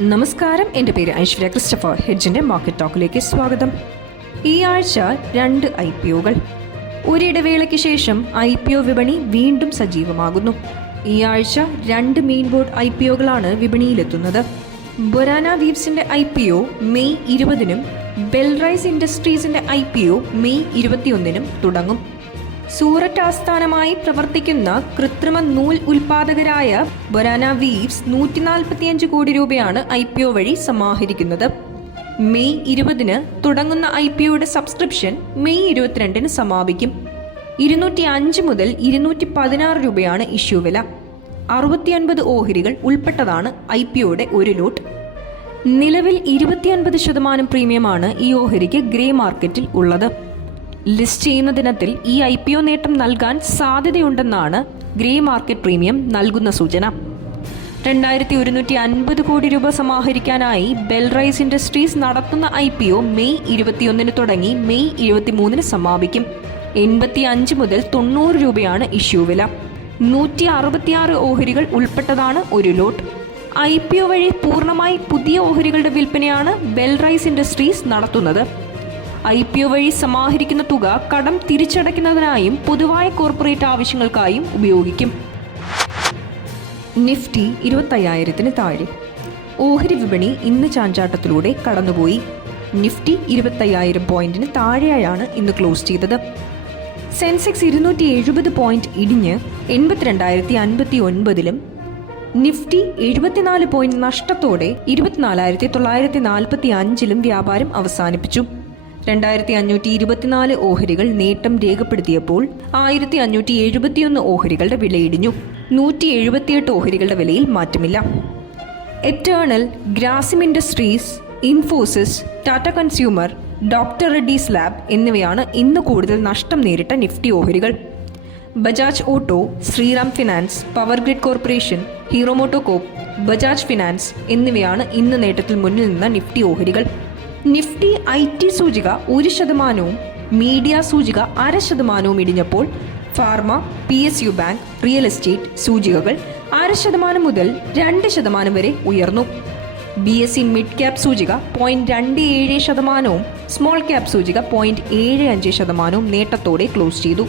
നമസ്കാരം. എന്റെ പേര് ഐശ്വര്യ ക്രിസ്റ്റഫർ. ഹെഡ്ജിന്റെ മാർക്കറ്റ് ടോക്കിലേക്ക് സ്വാഗതം. ഈ ആഴ്ച രണ്ട് ഐ പി ഒകൾ. ഒരിടവേളയ്ക്ക് ശേഷം ഐ പി ഒ വിപണി വീണ്ടും സജീവമാകുന്നു. ഈ ആഴ്ച രണ്ട് മെയിൻ ബോർഡ് ഐ പി ഒകളാണ് വിപണിയിലെത്തുന്നത്. ബൊരാന വീവ്സിന്റെ ഐ പി ഒ മെയ് ഇരുപതിനും ബെൽറൈസ് ഇൻഡസ്ട്രീസിന്റെ ഐ പി ഒ മെയ് ഇരുപത്തിയൊന്നിനും തുടങ്ങും. സൂററ്റ് ആസ്ഥാനമായി പ്രവർത്തിക്കുന്ന കൃത്രിമ നൂൽ ഉൽപാദകരായ ബൊരാന വീവ്സ് നൂറ്റി നാൽപ്പത്തിയഞ്ച് കോടി രൂപയാണ് ഐ പി ഒ വഴി സമാഹരിക്കുന്നത്. മെയ് ഇരുപതിന് തുടങ്ങുന്ന ഐ പി ഒയുടെ സബ്സ്ക്രിപ്ഷൻ മെയ് ഇരുപത്തിരണ്ടിന് സമാപിക്കും. ഇരുന്നൂറ്റി അഞ്ച് മുതൽ ഇരുന്നൂറ്റി പതിനാറ് രൂപയാണ് ഇഷ്യൂ വില. അറുപത്തിയൊൻപത് ഓഹരികൾ ഉൾപ്പെട്ടതാണ് ഐ പി ഒയുടെ ഒരു ലോട്ട്. നിലവിൽ ഇരുപത്തിയൊൻപത് ശതമാനം പ്രീമിയമാണ് ഈ ഓഹരിക്ക് ഗ്രേ മാർക്കറ്റിൽ ഉള്ളത്. ലിസ്റ്റ് ചെയ്യുന്ന ദിനത്തിൽ ഈ ഐ പി ഒ നേട്ടം നൽകാൻ സാധ്യതയുണ്ടെന്നാണ് ഗ്രേ മാർക്കറ്റ് പ്രീമിയം നൽകുന്ന സൂചന. രണ്ടായിരത്തി ഒരുന്നൂറ്റി അൻപത് കോടി രൂപ സമാഹരിക്കാനായി ബെൽറൈസ് ഇൻഡസ്ട്രീസ് നടത്തുന്ന ഐ പി ഒ മെയ് ഇരുപത്തിയൊന്നിന് തുടങ്ങി മെയ് ഇരുപത്തിമൂന്നിന് സമാപിക്കും. എൺപത്തി അഞ്ച് മുതൽ തൊണ്ണൂറ് രൂപയാണ് ഇഷ്യൂ വില. നൂറ്റി അറുപത്തിയാറ് ഓഹരികൾ ഉൾപ്പെട്ടതാണ് ഒരു ലോട്ട്. ഐ പി ഒ വഴി പൂർണമായി പുതിയ ഓഹരികളുടെ വിൽപ്പനയാണ് ബെൽറൈസ് ഇൻഡസ്ട്രീസ് നടത്തുന്നത്. ഐ പി ഒ വഴി സമാഹരിക്കുന്ന തുക കടം തിരിച്ചടയ്ക്കുന്നതിനായും പൊതുവായ കോർപ്പറേറ്റ് ആവശ്യങ്ങൾക്കായും ഉപയോഗിക്കും. നിഫ്റ്റി ഇരുപത്തയ്യായിരത്തിന് താഴെ. ഓഹരി വിപണി ഇന്ന് ചാഞ്ചാട്ടത്തിലൂടെ കടന്നുപോയി. നിഫ്റ്റി ഇരുപത്തയ്യായിരം പോയിന്റിന് താഴെയായാണ് ഇന്ന് ക്ലോസ് ചെയ്തത്. സെൻസെക്സ് ഇരുന്നൂറ്റി എഴുപത് പോയിന്റ് ഇടിഞ്ഞ് എൺപത്തിരണ്ടായിരത്തി അൻപത്തി ഒൻപതിലും നിഫ്റ്റി എഴുപത്തിനാല് പോയിന്റ് നഷ്ടത്തോടെ ഇരുപത്തിനാലായിരത്തി തൊള്ളായിരത്തി നാൽപ്പത്തി അഞ്ചിലും വ്യാപാരം അവസാനിപ്പിച്ചു. രണ്ടായിരത്തി അഞ്ഞൂറ്റി ഇരുപത്തിനാല് ഓഹരികൾ നേട്ടം രേഖപ്പെടുത്തിയപ്പോൾ ആയിരത്തി അഞ്ഞൂറ്റി എഴുപത്തിയൊന്ന് ഓഹരികളുടെ വിലയിടിഞ്ഞു. നൂറ്റി എഴുപത്തിയെട്ട് ഓഹരികളുടെ വിലയിൽ മാറ്റമില്ല. Eternal Grasim industries Infosys Tata consumer doctor Reddy's lab എന്നിവയാണ് ഇന്ന് കൂടുതൽ നഷ്ടം നേരിട്ട നിഫ്റ്റി ഓഹരികൾ. Bajaj auto Shriram finance power grid corporation hero MotoCorp Bajaj finance എന്നിവയാണ് ഇന്ന് നേട്ടത്തിൽ മുന്നിൽ നിന്ന നിഫ്റ്റി ഓഹരികൾ. നിഫ്റ്റി ഐ ടി സൂചിക ഒരു ശതമാനവും മീഡിയ സൂചിക അര ശതമാനവും ഇടിഞ്ഞപ്പോൾ pharma P S U bank real estate സൂചികകൾ അര ശതമാനം മുതൽ രണ്ട് ശതമാനം വരെ ഉയർന്നു. B S E mid cap സൂചിക പോയിന്റ് രണ്ട് ഏഴ് ശതമാനവും സ്മോൾ ക്യാപ് സൂചിക പോയിന്റ് ഏഴ് അഞ്ച് ശതമാനവും നേട്ടത്തോടെ ക്ലോസ് ചെയ്തു.